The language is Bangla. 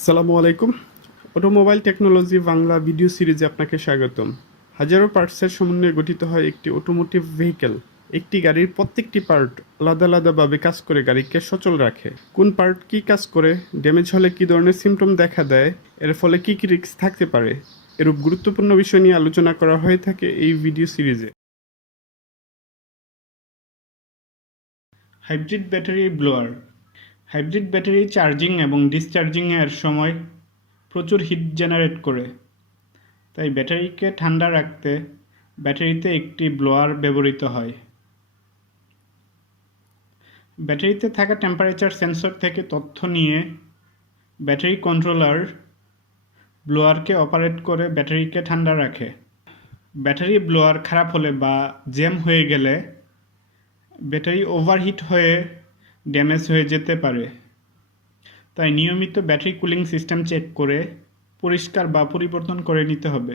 আসসালামু আলাইকুম। অটোমোবাইল টেকনোলজি বাংলা ভিডিও সিরিজে আপনাকে স্বাগতম। হাজারো পার্টসের সমন্বয়ে গঠিত হয় একটি অটোমোটিভ ভেহিকেল। একটি গাড়ির প্রত্যেকটি পার্ট আলাদা আলাদাভাবে কাজ করে গাড়িকে সচল রাখে। কোন পার্ট কী কাজ করে, ড্যামেজ হলে কী ধরনের সিমটম দেখা দেয়, এর ফলে কী কী রিস্ক থাকতে পারে, এরূপ গুরুত্বপূর্ণ বিষয় নিয়ে আলোচনা করা হয়ে থাকে এই ভিডিও সিরিজে। Hybrid battery blower. Hybrid battery charging এবং ডিসচার্জিংয়ের সময় প্রচুর হিট জেনারেট করে, তাই ব্যাটারিকে ঠান্ডা রাখতে ব্যাটারিতে একটি ব্লোয়ার ব্যবহৃত হয়। ব্যাটারিতে থাকা টেম্পারেচার সেন্সর থেকে তথ্য নিয়ে ব্যাটারি কন্ট্রোলার ব্লোয়ারকে অপারেট করে ব্যাটারিকে ঠান্ডা রাখে। ব্যাটারি ব্লোয়ার খারাপ হলে বা জ্যাম হয়ে গেলে ব্যাটারি ওভারহিট হয়ে ড্যামেজ হয়ে যেতে পারে, তাই নিয়মিত ব্যাটারি কুলিং সিস্টেম চেক করে পরিষ্কার বা পরিবর্তন করে নিতে হবে।